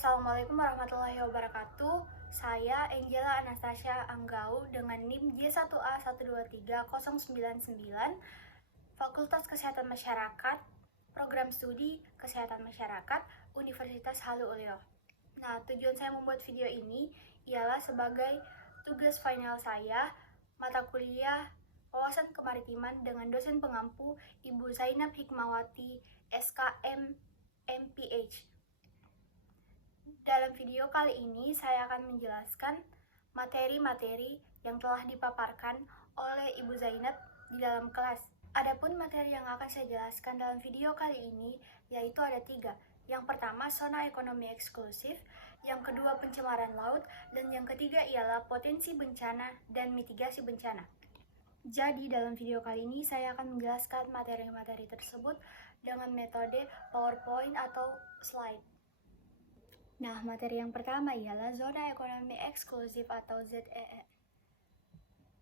Assalamualaikum warahmatullahi wabarakatuh. Saya Angela Anastasia Anggau dengan NIM J1A123099, Fakultas Kesehatan Masyarakat, Program Studi Kesehatan Masyarakat, Universitas Haluoleo. Nah, tujuan saya membuat video ini ialah sebagai tugas final saya, mata kuliah Wawasan Kemaritiman dengan dosen pengampu Ibu Zainab Hikmawati, SKM, MPH. Dalam video kali ini, saya akan menjelaskan materi-materi yang telah dipaparkan oleh Ibu Zainab di dalam kelas. Adapun materi yang akan saya jelaskan dalam video kali ini, yaitu ada 3. Yang pertama, zona ekonomi eksklusif. Yang kedua, pencemaran laut. Dan yang ketiga ialah potensi bencana dan mitigasi bencana. Jadi, dalam video kali ini, saya akan menjelaskan materi-materi tersebut dengan metode PowerPoint atau slide. Nah, materi yang pertama ialah zona ekonomi eksklusif atau ZEE.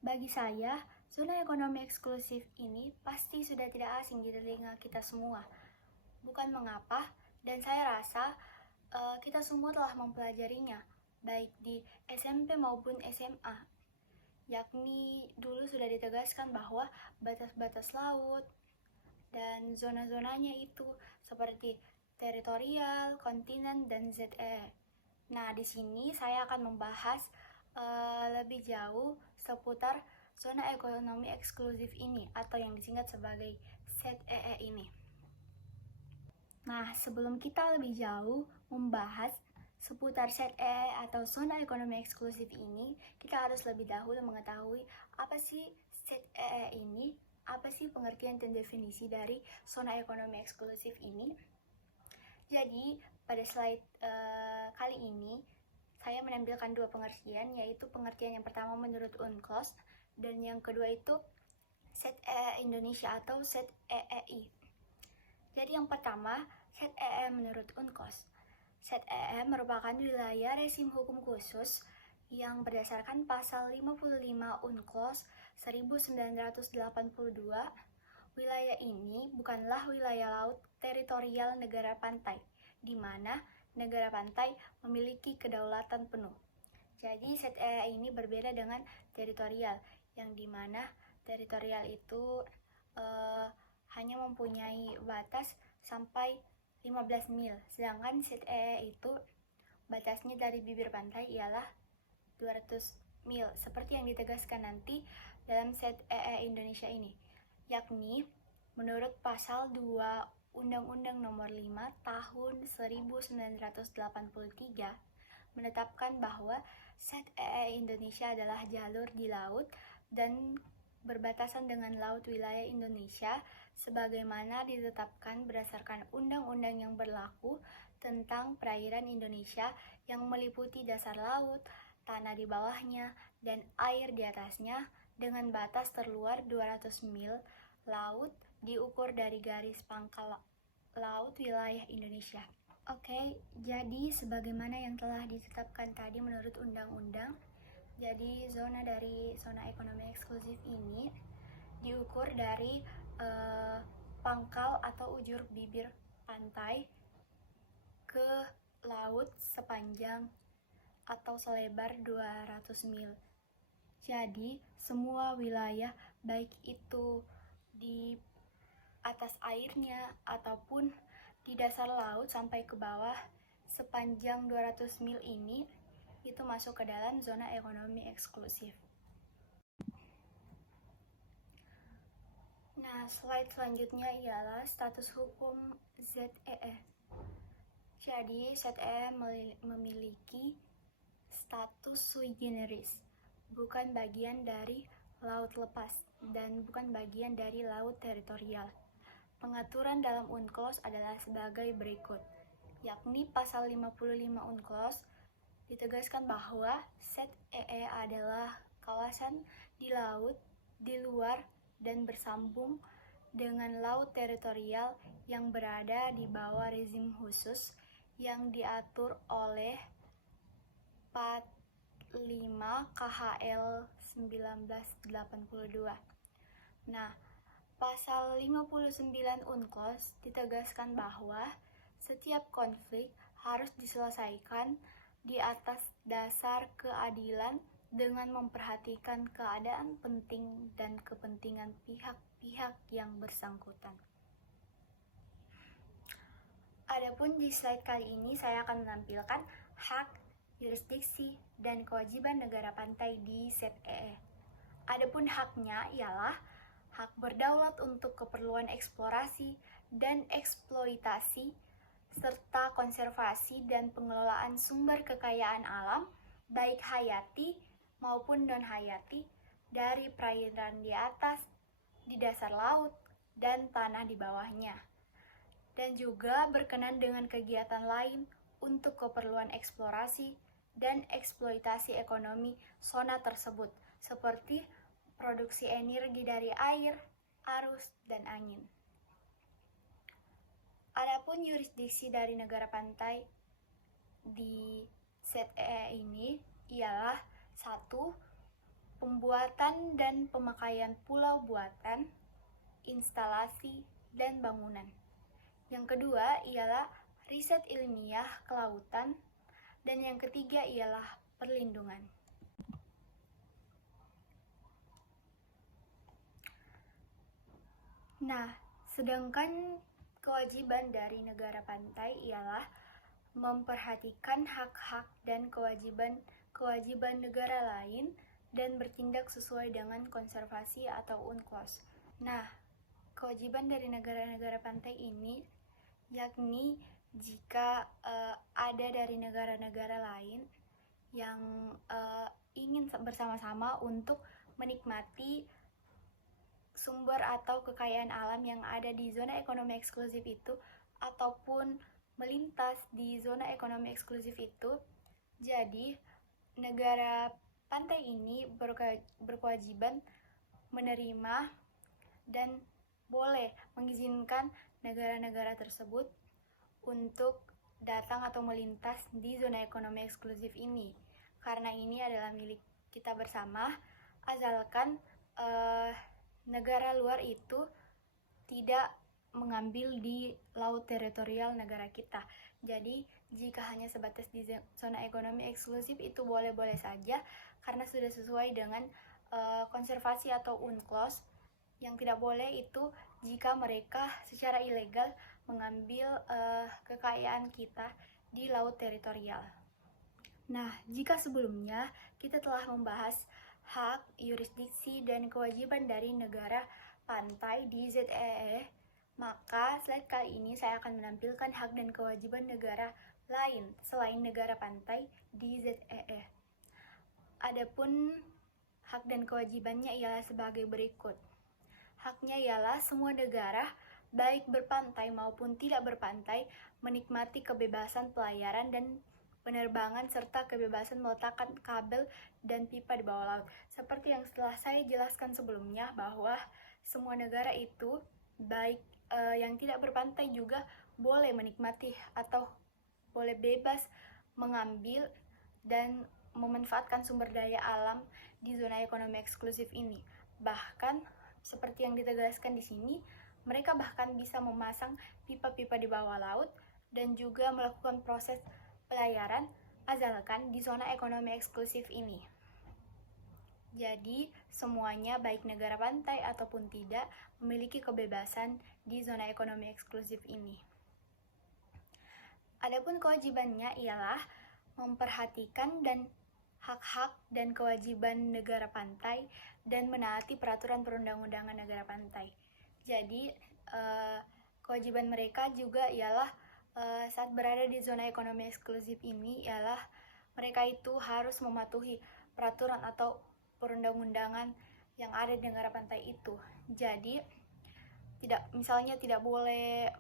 Bagi saya, zona ekonomi eksklusif ini pasti sudah tidak asing di telinga kita semua. Bukan mengapa, dan saya rasa kita semua telah mempelajarinya, baik di SMP maupun SMA. Yakni dulu sudah ditegaskan bahwa batas-batas laut dan zona-zonanya itu seperti teritorial, kontinen, dan ZE. Nah, di sini saya akan membahas lebih jauh seputar zona ekonomi eksklusif ini atau yang disingkat sebagai ZEE ini. Nah, sebelum kita lebih jauh membahas seputar ZEE atau zona ekonomi eksklusif ini, kita harus lebih dahulu mengetahui apa sih ZEE ini, apa sih pengertian dan definisi dari zona ekonomi eksklusif ini. Jadi, pada slide kali ini, saya menampilkan 2 pengertian, yaitu pengertian yang pertama menurut UNCLOS, dan yang kedua itu ZEE Indonesia atau ZEEI. Jadi yang pertama, ZEE menurut UNCLOS. ZEE merupakan wilayah rezim hukum khusus yang berdasarkan pasal 55 UNCLOS 1982. Wilayah ini bukanlah wilayah laut teritorial negara pantai, di mana negara pantai memiliki kedaulatan penuh. Jadi ZEE ini berbeda dengan teritorial, yang di mana teritorial itu hanya mempunyai batas sampai 15 mil, sedangkan ZEE itu batasnya dari bibir pantai ialah 200 mil, seperti yang ditegaskan nanti dalam ZEE Indonesia ini, yakni menurut pasal 2 Undang-Undang Nomor 5 Tahun 1983 menetapkan bahwa ZEE Indonesia adalah jalur di laut dan berbatasan dengan laut wilayah Indonesia sebagaimana ditetapkan berdasarkan undang-undang yang berlaku tentang perairan Indonesia yang meliputi dasar laut, tanah di bawahnya, dan air di atasnya dengan batas terluar 200 mil laut diukur dari garis pangkal laut wilayah Indonesia. Oke, jadi sebagaimana yang telah ditetapkan tadi menurut undang-undang, jadi zona ekonomi eksklusif ini diukur dari pangkal atau ujur bibir pantai ke laut sepanjang atau selebar 200 mil. Jadi, semua wilayah baik itu di atas airnya ataupun di dasar laut sampai ke bawah sepanjang 200 mil ini itu masuk ke dalam zona ekonomi eksklusif. Nah, slide selanjutnya ialah status hukum ZEE. Jadi, ZEE memiliki status sui generis, bukan bagian dari laut lepas dan bukan bagian dari laut teritorial. Pengaturan dalam UNCLOS adalah sebagai berikut, yakni pasal 55 UNCLOS ditegaskan bahwa ZEE adalah kawasan di laut, di luar, dan bersambung dengan laut teritorial yang berada di bawah rezim khusus yang diatur oleh 45 KHL 1982. Nah, pasal 59 UNCLOS ditegaskan bahwa setiap konflik harus diselesaikan di atas dasar keadilan dengan memperhatikan keadaan penting dan kepentingan pihak-pihak yang bersangkutan. Adapun di slide kali ini saya akan menampilkan hak, yurisdiksi, dan kewajiban negara pantai di ZEE. Adapun haknya ialah hak berdaulat untuk keperluan eksplorasi dan eksploitasi serta konservasi dan pengelolaan sumber kekayaan alam baik hayati maupun non-hayati dari perairan di atas, di dasar laut, dan tanah di bawahnya, dan juga berkenan dengan kegiatan lain untuk keperluan eksplorasi dan eksploitasi ekonomi zona tersebut, seperti produksi energi dari air, arus, dan angin. Adapun yurisdiksi dari negara pantai di ZEE ini ialah 1. Pembuatan dan pemakaian pulau buatan, instalasi, dan bangunan. Yang kedua ialah riset ilmiah kelautan, dan yang ketiga ialah perlindungan. Nah, sedangkan kewajiban dari negara pantai ialah memperhatikan hak-hak dan kewajiban negara lain dan bertindak sesuai dengan konservasi atau UNCLOS. Nah, kewajiban dari negara-negara pantai ini yakni jika ada dari negara-negara lain yang ingin bersama-sama untuk menikmati sumber atau kekayaan alam yang ada di zona ekonomi eksklusif itu ataupun melintas di zona ekonomi eksklusif itu, jadi negara pantai ini berkewajiban menerima dan boleh mengizinkan negara-negara tersebut untuk datang atau melintas di zona ekonomi eksklusif ini, karena ini adalah milik kita bersama, asalkan negara luar itu tidak mengambil di laut teritorial negara kita. Jadi jika hanya sebatas di zona ekonomi eksklusif itu boleh-boleh saja, karena sudah sesuai dengan konservasi atau UNCLOS. Yang tidak boleh itu jika mereka secara ilegal mengambil kekayaan kita di laut teritorial. Nah, jika sebelumnya kita telah membahas hak, yurisdiksi, dan kewajiban dari negara pantai di ZEE, maka slide kali ini saya akan menampilkan hak dan kewajiban negara lain selain negara pantai di ZEE. Adapun hak dan kewajibannya ialah sebagai berikut. Haknya ialah semua negara, baik berpantai maupun tidak berpantai, menikmati kebebasan pelayaran dan penerbangan serta kebebasan meletakkan kabel dan pipa di bawah laut. Seperti yang setelah saya jelaskan sebelumnya, bahwa semua negara itu, baik yang tidak berpantai juga boleh menikmati atau boleh bebas mengambil dan memanfaatkan sumber daya alam di zona ekonomi eksklusif ini. Bahkan seperti yang ditegaskan di sini, mereka bahkan bisa memasang pipa-pipa di bawah laut dan juga melakukan proses pelayaran asalkan di zona ekonomi eksklusif ini. Jadi, semuanya baik negara pantai ataupun tidak memiliki kebebasan di zona ekonomi eksklusif ini. Adapun kewajibannya ialah memperhatikan dan hak-hak dan kewajiban negara pantai dan menaati peraturan perundang-undangan negara pantai. Jadi, kewajiban mereka juga ialah saat berada di zona ekonomi eksklusif ini ialah mereka itu harus mematuhi peraturan atau perundang-undangan yang ada di negara pantai itu. Jadi, misalnya tidak boleh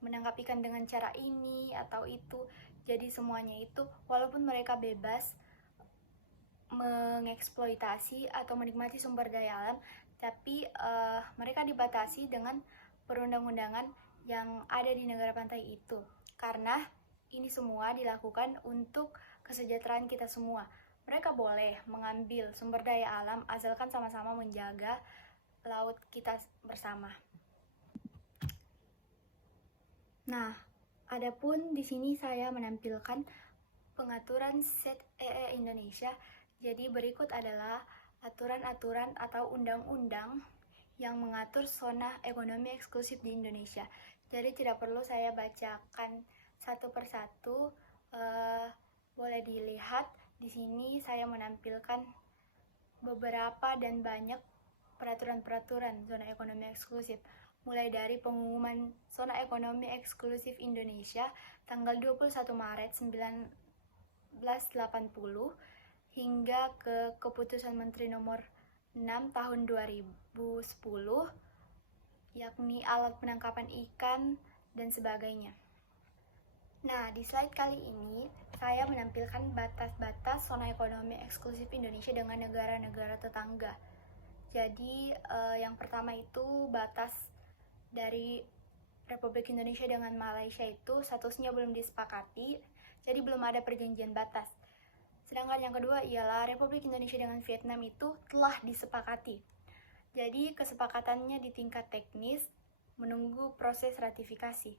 menangkap ikan dengan cara ini atau itu. Jadi semuanya itu, walaupun mereka bebas mengeksploitasi atau menikmati sumber daya alam, tapi mereka dibatasi dengan perundang-undangan yang ada di negara pantai itu, karena ini semua dilakukan untuk kesejahteraan kita semua. Mereka boleh mengambil sumber daya alam asalkan sama-sama menjaga laut kita bersama. Nah, Adapun di sini saya menampilkan pengaturan ZEE Indonesia. Jadi berikut adalah aturan-aturan atau undang-undang yang mengatur zona ekonomi eksklusif di Indonesia. Jadi tidak perlu saya bacakan satu persatu, boleh dilihat di sini saya menampilkan beberapa dan banyak peraturan-peraturan zona ekonomi eksklusif, mulai dari pengumuman zona ekonomi eksklusif Indonesia tanggal 21 Maret 1980 hingga ke keputusan Menteri nomor 6 tahun 2010, yakni alat penangkapan ikan dan sebagainya. Nah, di slide kali ini saya menampilkan batas-batas zona ekonomi eksklusif Indonesia dengan negara-negara tetangga. Jadi yang pertama itu batas dari Republik Indonesia dengan Malaysia itu statusnya belum disepakati, jadi belum ada perjanjian batas. Sedangkan yang kedua ialah Republik Indonesia dengan Vietnam itu telah disepakati. Jadi kesepakatannya di tingkat teknis menunggu proses ratifikasi.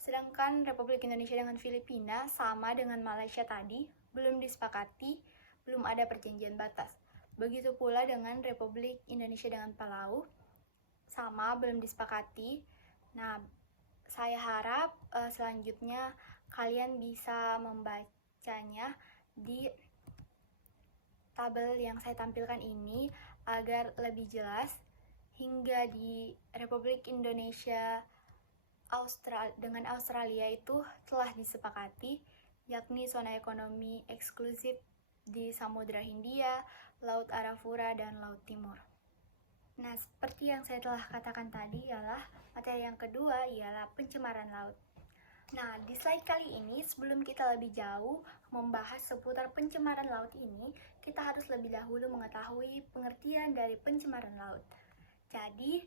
Sedangkan Republik Indonesia dengan Filipina sama dengan Malaysia tadi belum disepakati, belum ada perjanjian batas. Begitu pula dengan Republik Indonesia dengan Palau, sama belum disepakati. Nah, saya harap selanjutnya kalian bisa membacanya di tabel yang saya tampilkan ini agar lebih jelas. Hingga di Republik Indonesia dengan Australia itu telah disepakati, yakni zona ekonomi eksklusif di Samudra Hindia, Laut Arafura, dan Laut Timur. Nah, seperti yang saya telah katakan tadi ialah materi yang kedua ialah pencemaran laut. Nah, di slide kali ini sebelum kita lebih jauh membahas seputar pencemaran laut ini, kita harus lebih dahulu mengetahui pengertian dari pencemaran laut. Jadi,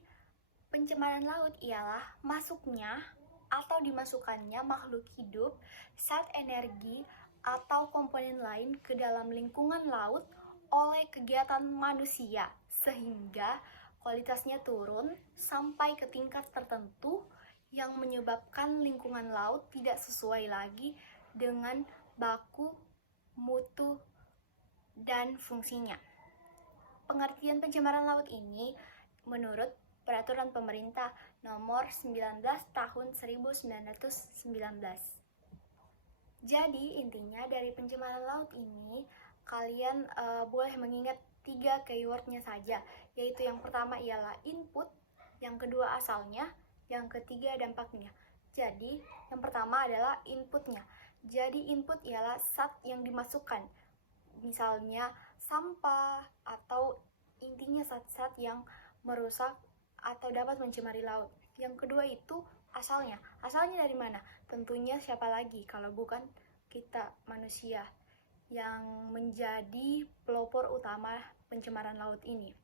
pencemaran laut ialah masuknya atau dimasukkannya makhluk hidup, zat energi, atau komponen lain ke dalam lingkungan laut oleh kegiatan manusia sehingga kualitasnya turun sampai ke tingkat tertentu yang menyebabkan lingkungan laut tidak sesuai lagi dengan baku, mutu, dan fungsinya. Pengertian pencemaran laut ini menurut Peraturan Pemerintah Nomor 19 Tahun 1919. Jadi intinya dari pencemaran laut ini kalian boleh mengingat 3 keywordnya saja, yaitu yang pertama ialah input, yang kedua asalnya, yang ketiga dampaknya. Jadi yang pertama adalah inputnya. Jadi input ialah zat yang dimasukkan, misalnya sampah atau intinya zat-zat yang merusak atau dapat mencemari laut. Yang kedua itu asalnya. Asalnya dari mana? Tentunya siapa lagi kalau bukan kita manusia yang menjadi pelopor utama pencemaran laut ini.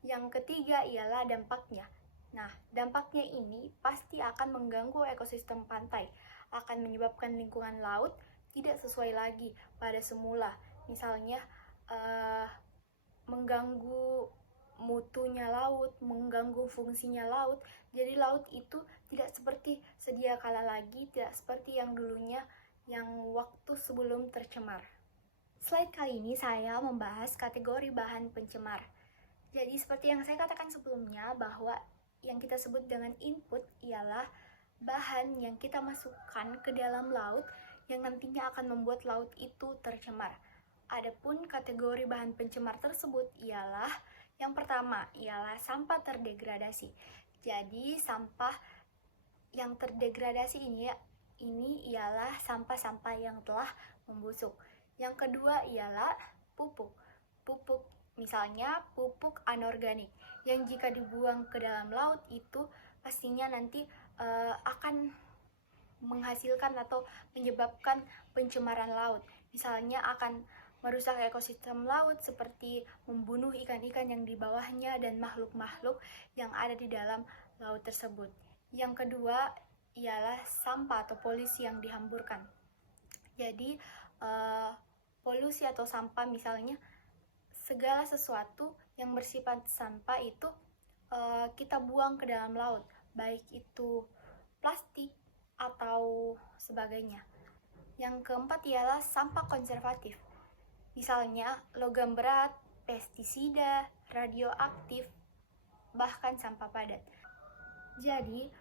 Yang ketiga ialah dampaknya. Nah, dampaknya ini pasti akan mengganggu ekosistem pantai, akan menyebabkan lingkungan laut tidak sesuai lagi pada semula. Misalnya mengganggu mutunya laut, mengganggu fungsinya laut. Jadi laut itu tidak seperti sedia kala lagi, tidak seperti yang dulunya yang waktu sebelum tercemar. Slide kali ini saya membahas kategori bahan pencemar. Jadi seperti yang saya katakan sebelumnya bahwa yang kita sebut dengan input ialah bahan yang kita masukkan ke dalam laut yang nantinya akan membuat laut itu tercemar. Adapun kategori bahan pencemar tersebut ialah yang pertama ialah sampah terdegradasi. Jadi sampah yang terdegradasi ini ialah sampah-sampah yang telah membusuk. Yang kedua ialah pupuk. Pupuk misalnya pupuk anorganik yang jika dibuang ke dalam laut itu pastinya nanti akan menghasilkan atau menyebabkan pencemaran laut. Misalnya akan merusak ekosistem laut seperti membunuh ikan-ikan yang di bawahnya dan makhluk-makhluk yang ada di dalam laut tersebut. Yang kedua ialah sampah atau polusi yang dihamburkan. Jadi polusi atau sampah misalnya segala sesuatu yang bersifat sampah itu kita buang ke dalam laut, baik itu plastik, atau sebagainya. Yang keempat ialah sampah konservatif. Misalnya logam berat, pestisida, radioaktif, bahkan sampah padat. Jadi,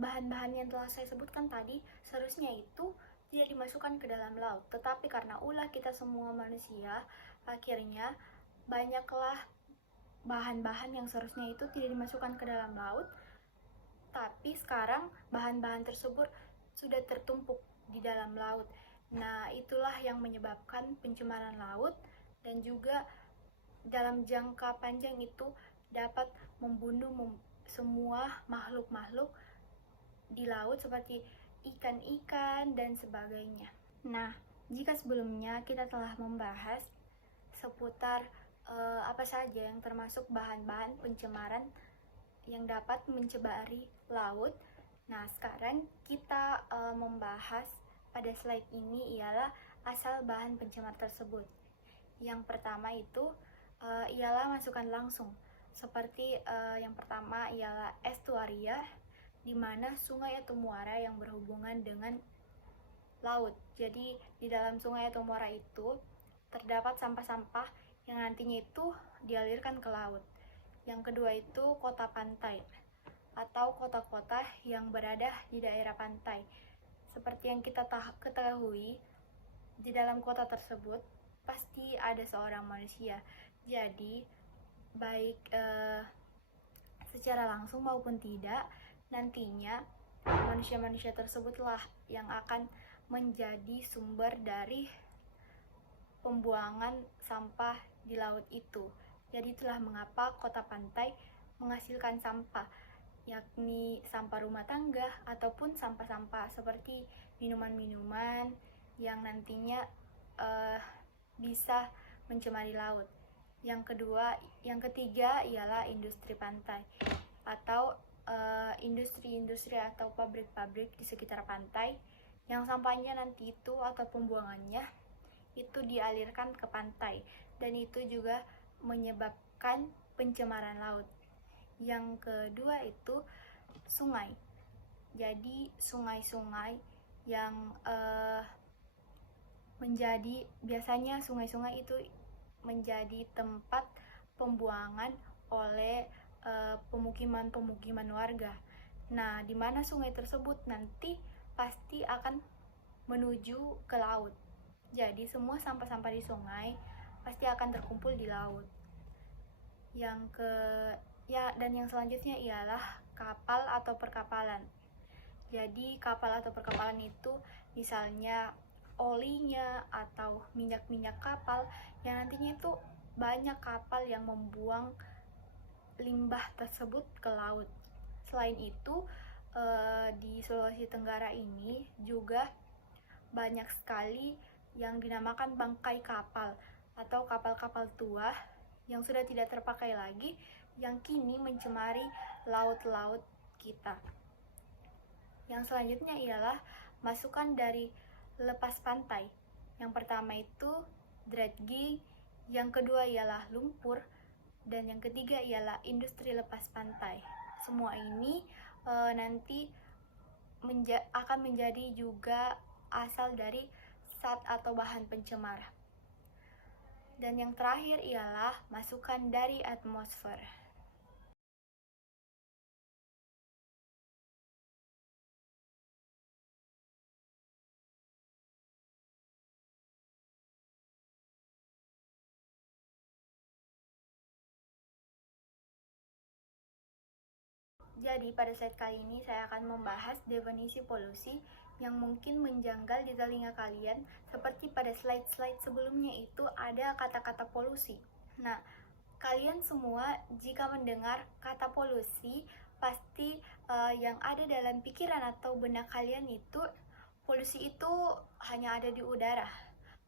bahan-bahan yang telah saya sebutkan tadi seharusnya itu tidak dimasukkan ke dalam laut. Tetapi karena ulah kita semua manusia, akhirnya banyaklah bahan-bahan yang seharusnya itu tidak dimasukkan ke dalam laut. Tapi sekarang bahan-bahan tersebut sudah tertumpuk di dalam laut. Nah, itulah yang menyebabkan pencemaran laut dan juga dalam jangka panjang itu dapat membunuh semua makhluk-makhluk di laut seperti ikan-ikan dan sebagainya. Nah, jika sebelumnya kita telah membahas seputar apa saja yang termasuk bahan-bahan pencemaran yang dapat mencemari laut. Nah, sekarang kita membahas pada slide ini ialah asal bahan pencemar tersebut. Yang pertama itu ialah masukan langsung. Seperti yang pertama ialah estuaria, di mana sungai atau muara yang berhubungan dengan laut. Jadi di dalam sungai atau muara itu terdapat sampah-sampah yang nantinya itu dialirkan ke laut. Yang kedua itu kota pantai atau kota-kota yang berada di daerah pantai. Seperti yang kita ketahui, di dalam kota tersebut pasti ada seorang manusia. Jadi baik secara langsung maupun tidak, nantinya manusia-manusia tersebutlah yang akan menjadi sumber dari pembuangan sampah di laut itu. Jadi itulah mengapa kota pantai menghasilkan sampah, yakni sampah rumah tangga ataupun sampah-sampah seperti minuman-minuman yang nantinya bisa mencemari laut. Yang ketiga ialah industri pantai atau industri-industri atau pabrik-pabrik di sekitar pantai yang sampahnya nanti itu atau pembuangannya itu dialirkan ke pantai, dan itu juga menyebabkan pencemaran laut. Yang kedua itu sungai. Jadi sungai-sungai yang biasanya sungai-sungai itu menjadi tempat pembuangan oleh pemukiman-pemukiman warga. Nah, di mana sungai tersebut nanti pasti akan menuju ke laut. Jadi semua sampah-sampah di sungai pasti akan terkumpul di laut. Dan yang selanjutnya ialah kapal atau perkapalan. Jadi kapal atau perkapalan itu misalnya olinya atau minyak-minyak kapal yang nantinya itu banyak kapal yang membuang limbah tersebut ke laut. Selain itu, di Sulawesi Tenggara ini juga banyak sekali yang dinamakan bangkai kapal atau kapal-kapal tua yang sudah tidak terpakai lagi, yang kini mencemari laut-laut kita. Yang selanjutnya ialah masukan dari lepas pantai. Yang pertama itu dredging, yang kedua ialah lumpur, dan yang ketiga ialah industri lepas pantai. Semua ini nanti akan menjadi juga asal dari zat atau bahan pencemar. Dan yang terakhir ialah masukan dari atmosfer. Jadi pada slide kali ini saya akan membahas definisi polusi yang mungkin menjanggal di telinga kalian, seperti pada slide-slide sebelumnya itu ada kata-kata polusi. Nah, kalian semua jika mendengar kata polusi, pasti yang ada dalam pikiran atau benak kalian itu, polusi itu hanya ada di udara.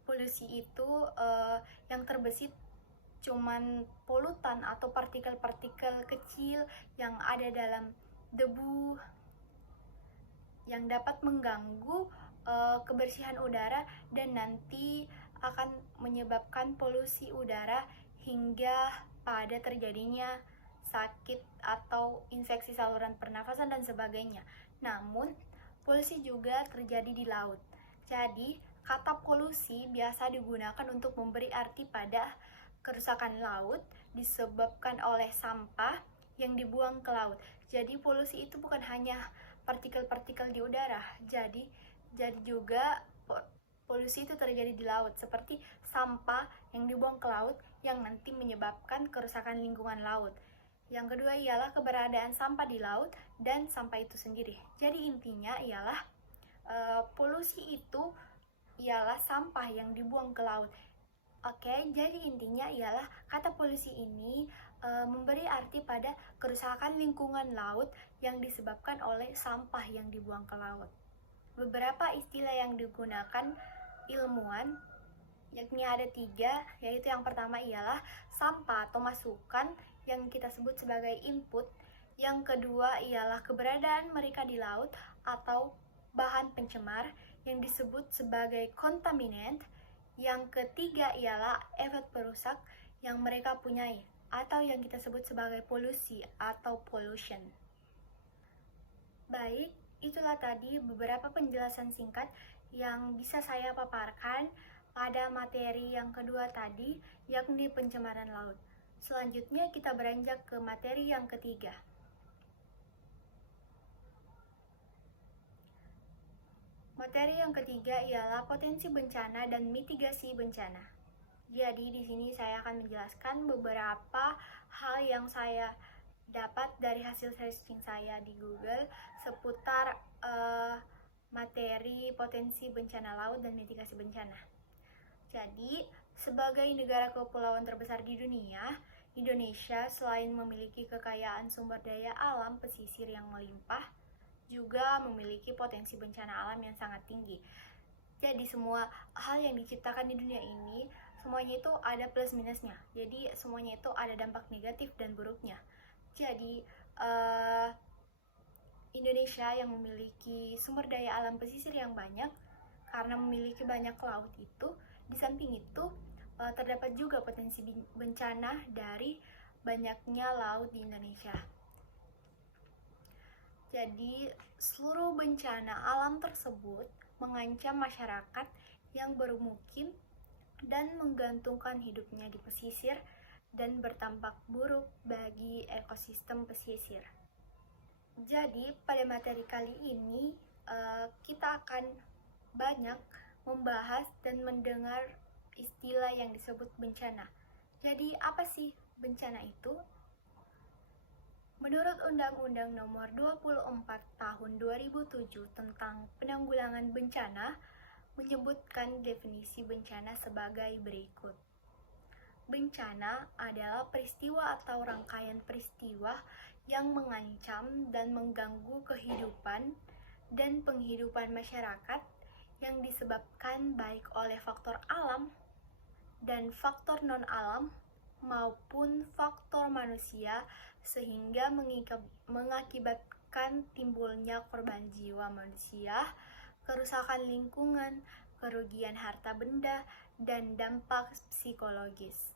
Polusi itu yang terbesit cuman polutan atau partikel-partikel kecil yang ada dalam debu yang dapat mengganggu kebersihan udara dan nanti akan menyebabkan polusi udara hingga pada terjadinya sakit atau infeksi saluran pernafasan dan sebagainya. Namun Polusi juga terjadi di laut. Jadi, kata polusi biasa digunakan untuk memberi arti pada kerusakan laut disebabkan oleh sampah yang dibuang ke laut. Jadi, polusi itu bukan hanya partikel-partikel di udara. Jadi juga polusi itu terjadi di laut, seperti sampah yang dibuang ke laut yang nanti menyebabkan kerusakan lingkungan laut. Yang kedua ialah keberadaan sampah di laut dan sampah itu sendiri. Jadi intinya ialah polusi itu ialah sampah yang dibuang ke laut. Oke, jadi intinya ialah kata polusi ini memberi arti pada kerusakan lingkungan laut yang disebabkan oleh sampah yang dibuang ke laut. Beberapa istilah yang digunakan ilmuwan yakni ada 3, yaitu yang pertama ialah sampah atau masukan yang kita sebut sebagai input. Yang kedua ialah keberadaan mereka di laut atau bahan pencemar yang disebut sebagai kontaminant. Yang ketiga ialah efek perusak yang mereka punyai atau yang kita sebut sebagai polusi atau pollution. Baik, itulah tadi beberapa penjelasan singkat yang bisa saya paparkan pada materi yang kedua tadi, yakni pencemaran laut. Selanjutnya kita beranjak ke materi yang ketiga. Materi yang ketiga ialah potensi bencana dan mitigasi bencana. Jadi di sini saya akan menjelaskan beberapa hal yang saya dapat dari hasil searching saya di Google seputar materi potensi bencana laut dan mitigasi bencana. Jadi, sebagai negara kepulauan terbesar di dunia, Indonesia selain memiliki kekayaan sumber daya alam pesisir yang melimpah, juga memiliki potensi bencana alam yang sangat tinggi. Jadi semua hal yang diciptakan di dunia ini, semuanya itu ada plus minusnya. Jadi semuanya itu ada dampak negatif dan buruknya. Jadi Indonesia yang memiliki sumber daya alam pesisir yang banyak, karena memiliki banyak laut itu, di samping itu terdapat juga potensi bencana dari banyaknya laut di Indonesia. Jadi seluruh bencana alam tersebut mengancam masyarakat yang bermukim dan menggantungkan hidupnya di pesisir dan berdampak buruk bagi ekosistem pesisir. Jadi pada materi kali ini kita akan banyak membahas dan mendengar istilah yang disebut bencana. Jadi apa sih bencana itu? Menurut Undang-Undang Nomor 24 Tahun 2007 tentang Penanggulangan Bencana menyebutkan definisi bencana sebagai berikut. Bencana adalah peristiwa atau rangkaian peristiwa yang mengancam dan mengganggu kehidupan dan penghidupan masyarakat yang disebabkan baik oleh faktor alam dan faktor non-alam maupun faktor manusia sehingga mengakibatkan timbulnya korban jiwa manusia, kerusakan lingkungan, kerugian harta benda, dan dampak psikologis.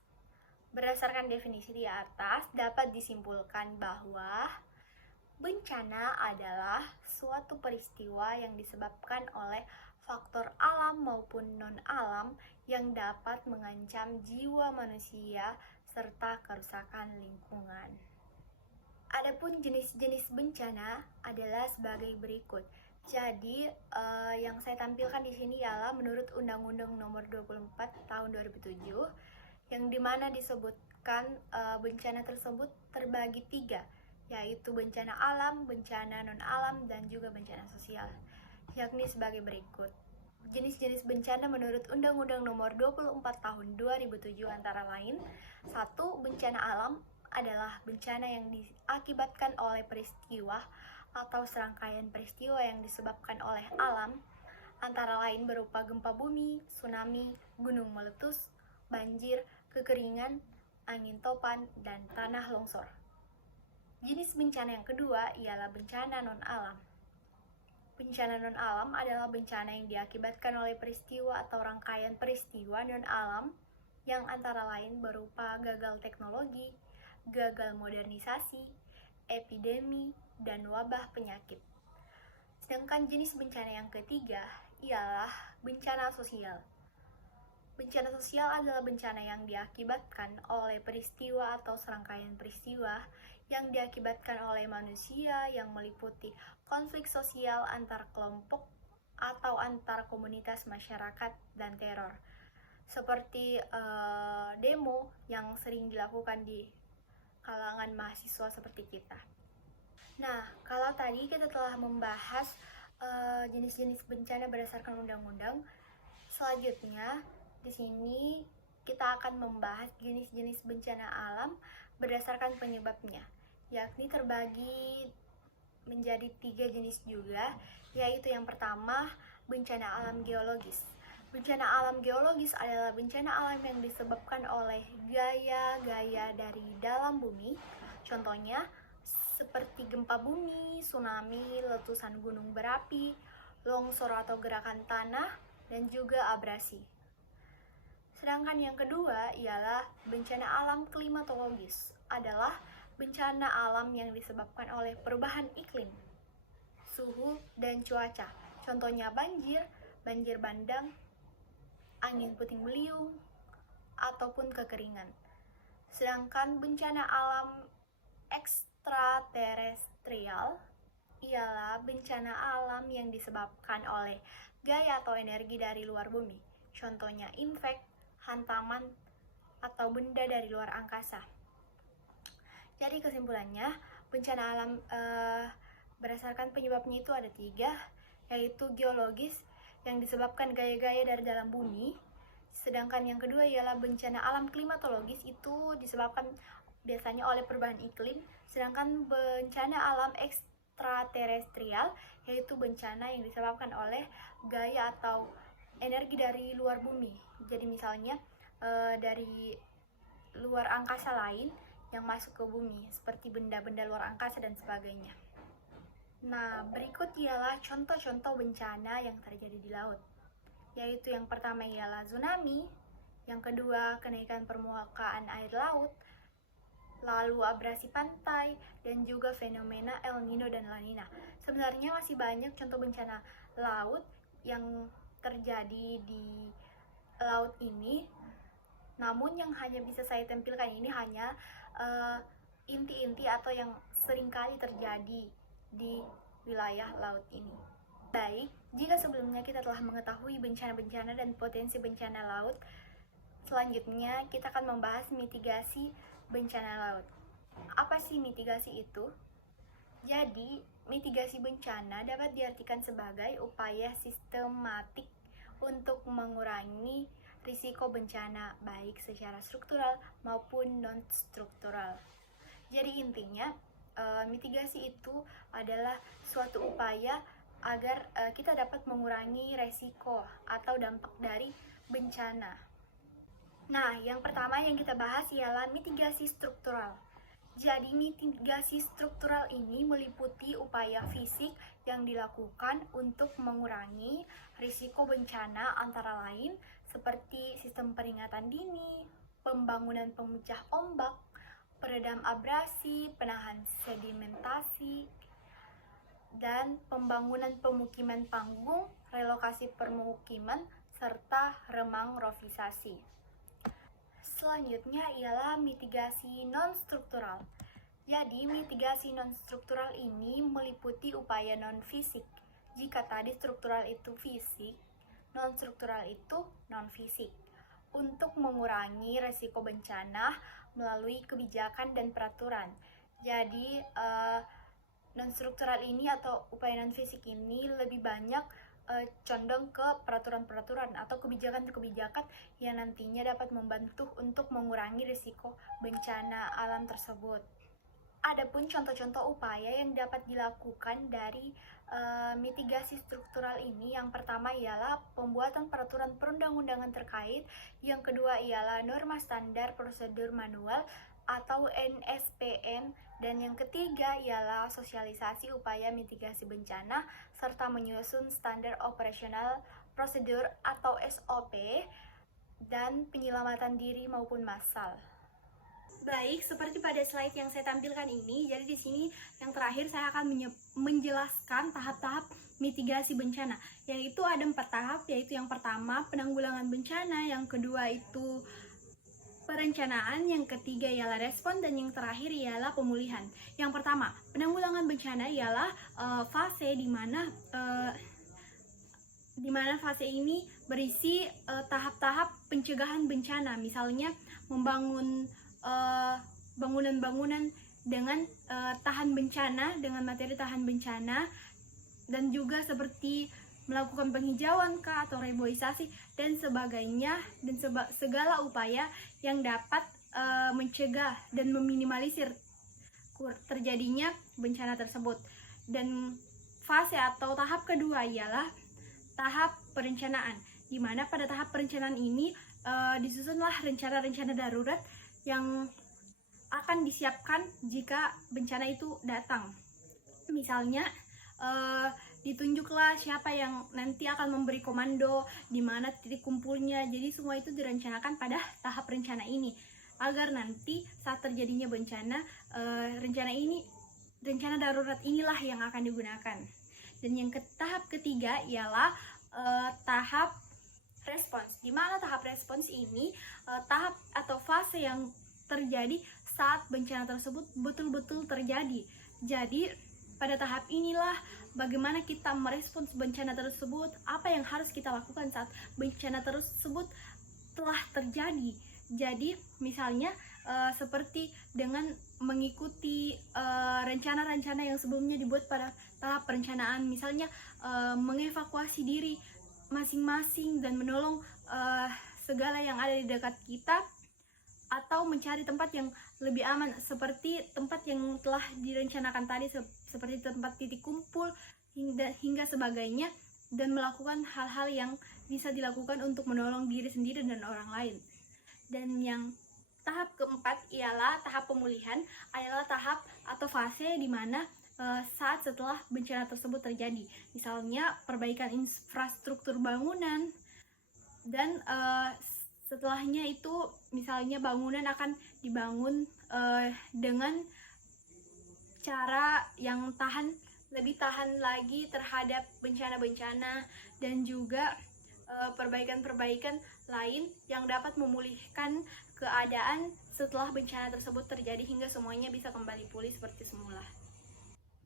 Berdasarkan definisi di atas, dapat disimpulkan bahwa bencana adalah suatu peristiwa yang disebabkan oleh faktor alam maupun non-alam yang dapat mengancam jiwa manusia serta kerusakan lingkungan. Adapun jenis-jenis bencana adalah sebagai berikut. Jadi, yang saya tampilkan di sini ialah menurut Undang-Undang Nomor 24 Tahun 2007, yang dimana disebutkan bencana tersebut terbagi 3, yaitu bencana alam, bencana non-alam, dan juga bencana sosial, yakni sebagai berikut. Jenis-jenis bencana menurut Undang-Undang Nomor 24 Tahun 2007 antara lain: 1. Bencana alam adalah bencana yang diakibatkan oleh peristiwa atau serangkaian peristiwa yang disebabkan oleh alam, antara lain berupa gempa bumi, tsunami, gunung meletus, banjir, kekeringan, angin topan, dan tanah longsor. Jenis bencana yang kedua ialah bencana non-alam. Bencana non-alam adalah bencana yang diakibatkan oleh peristiwa atau rangkaian peristiwa non-alam yang antara lain berupa gagal teknologi, gagal modernisasi, epidemi, dan wabah penyakit. Sedangkan jenis bencana yang ketiga ialah bencana sosial. Bencana sosial adalah bencana yang diakibatkan oleh peristiwa atau serangkaian peristiwa yang diakibatkan oleh manusia yang meliputi konflik sosial antar kelompok atau antar komunitas masyarakat dan teror. Seperti demo yang sering dilakukan di kalangan mahasiswa seperti kita. Nah, kalau tadi kita telah membahas jenis-jenis bencana berdasarkan undang-undang, selanjutnya di sini kita akan membahas jenis-jenis bencana alam berdasarkan penyebabnya, yakni terbagi menjadi 3 jenis juga, yaitu yang pertama, bencana alam geologis. Bencana alam geologis adalah bencana alam yang disebabkan oleh gaya-gaya dari dalam bumi. Contohnya, seperti gempa bumi, tsunami, letusan gunung berapi, longsor atau gerakan tanah, dan juga abrasi. Sedangkan yang kedua ialah bencana alam klimatologis, adalah bencana alam yang disebabkan oleh perubahan iklim, suhu, dan cuaca. Contohnya banjir, banjir bandang, angin puting beliung, ataupun kekeringan. Sedangkan bencana alam ekstraterestrial ialah bencana alam yang disebabkan oleh gaya atau energi dari luar bumi. Contohnya infek, hantaman, atau benda dari luar angkasa. Jadi kesimpulannya, bencana alam berdasarkan penyebabnya itu ada 3, yaitu geologis yang disebabkan gaya-gaya dari dalam bumi. Sedangkan yang kedua ialah bencana alam klimatologis, itu disebabkan biasanya oleh perubahan iklim. Sedangkan bencana alam ekstraterestrial yaitu bencana yang disebabkan oleh gaya atau energi dari luar bumi. Jadi misalnya dari luar angkasa lain yang masuk ke bumi, seperti benda-benda luar angkasa dan sebagainya. Nah, berikut ialah contoh-contoh bencana yang terjadi di laut, yaitu yang pertama ialah tsunami, yang kedua kenaikan permukaan air laut, lalu abrasi pantai, dan juga fenomena El Nino dan La Nina. Sebenarnya masih banyak contoh bencana laut yang terjadi di laut ini, namun yang hanya bisa saya tampilkan ini hanya inti-inti atau yang seringkali terjadi di wilayah laut ini. Baik, jika sebelumnya kita telah mengetahui bencana-bencana dan potensi bencana laut, selanjutnya kita akan membahas mitigasi bencana laut. Apa sih mitigasi itu? Jadi, mitigasi bencana dapat diartikan sebagai upaya sistematik untuk mengurangi risiko bencana baik secara struktural maupun non-struktural. Jadi intinya, mitigasi itu adalah suatu upaya agar kita dapat mengurangi resiko atau dampak dari bencana. Nah, yang pertama yang kita bahas ialah mitigasi struktural. Jadi mitigasi struktural ini meliputi upaya fisik yang dilakukan untuk mengurangi risiko bencana, antara lain seperti sistem peringatan dini, pembangunan pemecah ombak, peredam abrasi, penahan sedimentasi, dan pembangunan pemukiman panggung, relokasi permukiman, serta remangrofisasi. Selanjutnya ialah mitigasi non-struktural. Jadi, mitigasi non-struktural ini meliputi upaya non-fisik. Jika tadi struktural itu fisik, non-struktural itu non-fisik. Untuk mengurangi risiko bencana melalui kebijakan dan peraturan. Jadi, non-struktural ini atau upaya non-fisik ini lebih banyak condong ke peraturan-peraturan atau kebijakan-kebijakan yang nantinya dapat membantu untuk mengurangi risiko bencana alam tersebut. Adapun contoh-contoh upaya yang dapat dilakukan dari mitigasi struktural ini, yang pertama ialah pembuatan peraturan perundang-undangan terkait, yang kedua ialah norma standar prosedur manual atau NSPM, dan yang ketiga ialah sosialisasi upaya mitigasi bencana serta menyusun standar operasional prosedur atau SOP dan penyelamatan diri maupun massal. Baik, seperti pada slide yang saya tampilkan ini, jadi di sini yang terakhir saya akan menjelaskan tahap-tahap mitigasi bencana, yaitu ada 4 tahap, yaitu yang pertama penanggulangan bencana, yang kedua itu perencanaan, yang ketiga ialah respon, dan yang terakhir ialah pemulihan. Yang pertama, penanggulangan bencana ialah fase di mana fase ini berisi tahap-tahap pencegahan bencana, misalnya membangun bangunan-bangunan dengan tahan bencana, dengan materi tahan bencana, dan juga seperti melakukan penghijauan atau reboisasi dan sebagainya, dan segala upaya yang dapat mencegah dan meminimalisir terjadinya bencana tersebut. Dan fase atau tahap kedua ialah tahap perencanaan, di mana pada tahap perencanaan ini disusunlah rencana-rencana darurat yang akan disiapkan jika bencana itu datang. Misalnya ditunjuklah siapa yang nanti akan memberi komando, di mana titik kumpulnya. Jadi semua itu direncanakan pada tahap rencana ini, agar nanti saat terjadinya bencana, rencana darurat inilah yang akan digunakan. Dan yang tahap ketiga ialah tahap respons, di mana tahap respons ini tahap atau fase yang terjadi saat bencana tersebut betul-betul terjadi. Jadi pada tahap inilah bagaimana kita merespons bencana tersebut, apa yang harus kita lakukan saat bencana tersebut telah terjadi. Jadi misalnya seperti dengan mengikuti rencana-rencana yang sebelumnya dibuat pada tahap perencanaan, misalnya mengevakuasi diri masing-masing dan menolong segala yang ada di dekat kita, atau mencari tempat yang lebih aman seperti tempat yang telah direncanakan tadi, seperti tempat titik kumpul hingga sebagainya, dan melakukan hal-hal yang bisa dilakukan untuk menolong diri sendiri dan orang lain. Dan yang tahap keempat ialah tahap pemulihan, adalah tahap atau fase di mana saat setelah bencana tersebut terjadi, misalnya perbaikan infrastruktur bangunan, dan setelahnya itu misalnya bangunan akan dibangun dengan cara yang lebih tahan lagi terhadap bencana-bencana, dan juga perbaikan-perbaikan lain yang dapat memulihkan keadaan setelah bencana tersebut terjadi hingga semuanya bisa kembali pulih seperti semula.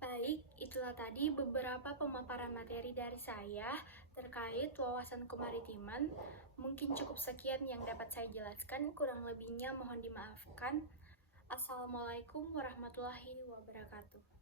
Baik, itulah tadi beberapa pemaparan materi dari saya terkait wawasan kemaritiman. Mungkin cukup sekian yang dapat saya jelaskan, kurang lebihnya mohon dimaafkan. Assalamualaikum warahmatullahi wabarakatuh.